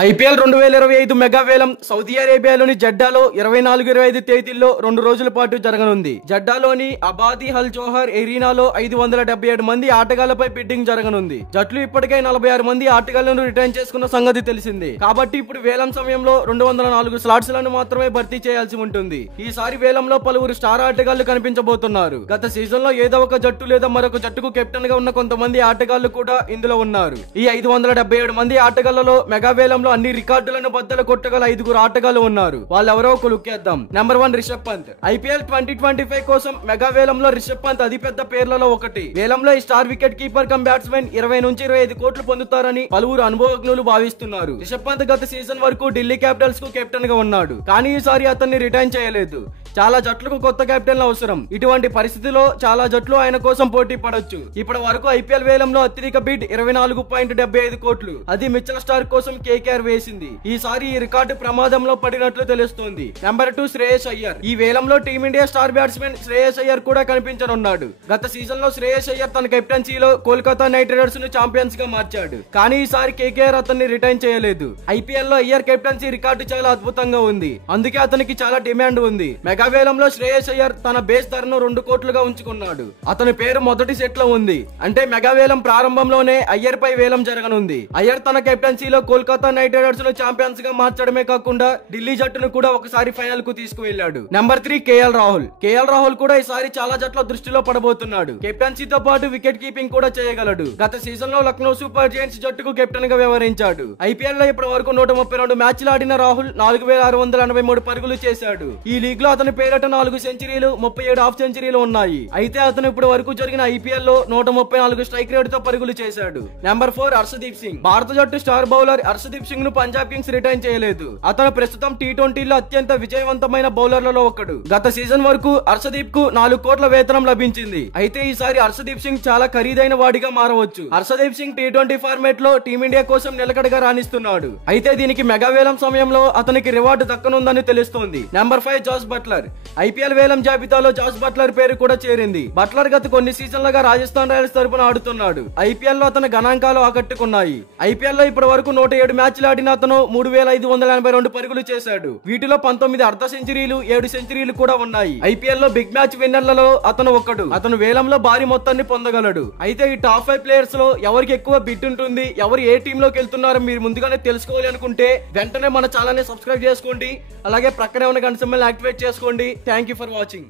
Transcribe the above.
IPL 2025 mega వేలం Saudi అరేబియాలోని జడ్డాలో 24-25 తేదీల్లో 2 రోజుల పాటు జరగనుంది. జడ్డాలోని అబాది హల్ జోహర్ ఎరీనాలో 577 మంది ఆటగాళ్లపై బిడ్డింగ్ జరగనుంది. జట్లు ఇప్పటికే 46 మంది ఆటగాళ్లను రిటైన్ చేసుకున్న సంగతి తెలిసిందే. కాబట్టి ఇప్పుడు వేలం సమయంలో 204 స్లాట్స్లను మాత్రమే భర్తీ చేయాల్సి ఉంటుంది. ఈసారి వేలంలో పలువురు స్టార్ ఆటగాళ్లు కనిపించబోతున్నారు. గత సీజన్ లో ఏదో ఒక జట్టు లేదా మరొక జట్టుకు కెప్టెన్ గా ఉన్న కొంతమంది ఆటగాళ్లు కూడా ఇందులో ఉన్నారు. ఈ 577 మంది ఆటగాళ్లలో మెగా వేలంలో అన్ని రికార్డులను బద్దలు కొట్టగల 5 ఆటగాళ్లు ఉన్నారు. వాళ్ళెవరో ఒక లుక్ చేద్దాం. నెంబర్ 1 రిషబ్ పంత్. ఐపీఎల్ 2025 కోసం మెగా వేలంలో రిషబ్ పంత్ అతిపెద్ద పేర్లలో ఒకటి. వేలంలో ఈ star wicket keeper cum batsmen 20 నుంచి 25 కోట్లు పొందుతారని పలువురు అనుభవజ్ఞులు భావిస్తున్నారు. రిషబ్ పంత్ గత సీజన్ వరకు ఢిల్లీ క్యాపిటల్స్ కు కెప్టెన్ గా ఉన్నాడు. కానీ ఈసారి అతన్ని రిటైన్ చేయలేదు. చాలా జట్లకు కొత్త కెప్టెన్లు అవసరం. ఇటువంటి పరిస్థితిలో చాలా జట్లు ఆయన కోసం పోటీ పడొచ్చు. ఇప్పటి వరకు ఐపీఎల్ వేలంలో అత్యధిక బిడ్ 24.75 కోట్లు. అది మిచెల్ స్టార్క్ కోసం కేకేఆర్ వేసింది. ఈసారి ఈ రికార్డు ప్రమాదంలో పడినట్లు తెలుస్తోంది. నెంబర్ 2 శ్రేయస్ అయ్యర్. ఈ వేలంలో team India star batsmen Shreyas Iyer కూడా కనిపించనున్నాడు. గత సీజన్ లో శ్రేయస్ అయ్యర్ తన కెప్టెన్సీలో కోల్కతా నైట్ రైడర్స్ ను ఛాంపియన్స్ గా మార్చాడు. కానీ ఈసారి కేకేఆర్ అతన్ని రిటైన్ చేయలేదు. ఐపీఎల్ లో అయ్యర్ కెప్టెన్సీ రికార్డు చాలా అద్భుతంగా ఉంది. అందుకే అతనికి చాలా డిమాండ్ ఉంది. మెగా వేలంలో శ్రేయస్ అయ్యర్ తన బేస్ ధరను 2 కోట్లుగా ఉంచుకున్నాడు. అతని పేరు మొదటి సెట్ లో ఉంది. అంటే మెగా వేలం ప్రారంభంలోనే అయ్యర్ పై వేలం జరగనుంది. అయ్యర్ తన కెప్టెన్సీలో కోల్కతా నైట్ రైడర్స్ ను ఛాంపియన్స్ గా మార్చడమే కాకుండా ఢిల్లీ జట్టును కూడా ఒకసారి ఫైనల్ కు తీసుకువెళ్లాడు. Number 3 KL Rahul. KL Rahul కూడా ఈసారి చాలా జట్ల దృష్టిలో పడబోతున్నాడు. కెప్టెన్సీతో పాటు వికెట్ కీపింగ్ కూడా చేయగలడు. గత సీజన్ లో లక్నో సూపర్ జైంట్స్ జట్టుకు కెప్టెన్ గా వ్యవహరించాడు. ఐపీఎల్ లో ఇప్పటి వరకు 132 మ్యాచ్లు ఆడిన రాహుల్ 4683 పరుగులు చేశాడు. ఈ లీగ్ లో అతని పేరట 4 సెంచరీలు 37 హాఫ్ సెంచరీలు ఉన్నాయి. అయితే అతను ఇప్పటి వరకు జరిగిన ఐపీఎల్ లో 134 స్ట్రైక్ రేట్ తో పరుగులు చేశాడు. నెంబర్ 4 హర్షదీప్ సింగ్. భారత జట్టు స్టార్ బౌలర్ హర్షదీప్ సింగ్ ను పంజాబ్ కింగ్స్ రిటైన్ చేయలేదు. అతను ప్రస్తుతం టీ20లో అత్యంత విజయవంతమైన బౌలర్లలో ఒకడు. గత సీజన్ వరకు హర్షదీప్ కు 4 కోట్ల వేతనం లభించింది. అయితే ఈసారి హర్షదీప్ సింగ్ చాలా ఖరీదైన వాడిగా మారవచ్చు. హర్షదీప్ సింగ్ టీ20 ఫార్మాట్ లో టీమిండియా కోసం నిలకడగా రాణిస్తున్నాడు. అయితే దీనికి మెగా వేలం సమయంలో అతనికి రివార్డు దక్కనుందని తెలుస్తోంది. Number 5 Jos Buttler. ఐపీఎల్ వేలం జాబితాలో జాస్ బట్లర్ పేరు కూడా చేరింది. బట్లర్ గత కొన్ని సీజన్లుగా రాజస్థాన్ రాయల్స్ తరపున ఆడుతున్నాడు. ఐపీఎల్ లో అతని గణాంకాలు ఆకట్టుకున్నాయి. ఐపీఎల్ లో ఇప్పటి వరకు 107 మ్యాచ్లు ఆడిన అతను 3582 పరుగులు చేశాడు. వీటిలో 19 అర్ధ సెంచరీలు 7 సెంచరీలు కూడా ఉన్నాయి. ఐపీఎల్ లో బిగ్ మ్యాచ్ విన్నర్లలో అతను ఒకడు. అతను వేలంలో భారీ మొత్తాన్ని పొందగలడు. అయితే ఈ టాప్ 5 ప్లేయర్స్ లో ఎవరికి ఎక్కువ బిట్ ఉంటుంది, ఎవరు ఏ టీమ్ లోకి వెళ్తున్నారో మీరు ముందుగానే తెలుసుకోవాలి అనుకుంటే వెంటనే మన ఛానల్ ని సబ్స్క్రైబ్ చేసుకోండి. అలాగే ప్రక్కనే ఉన్న గంట సింబల్ యాక్టివేట్ చేసుకోండి. Thank you for watching.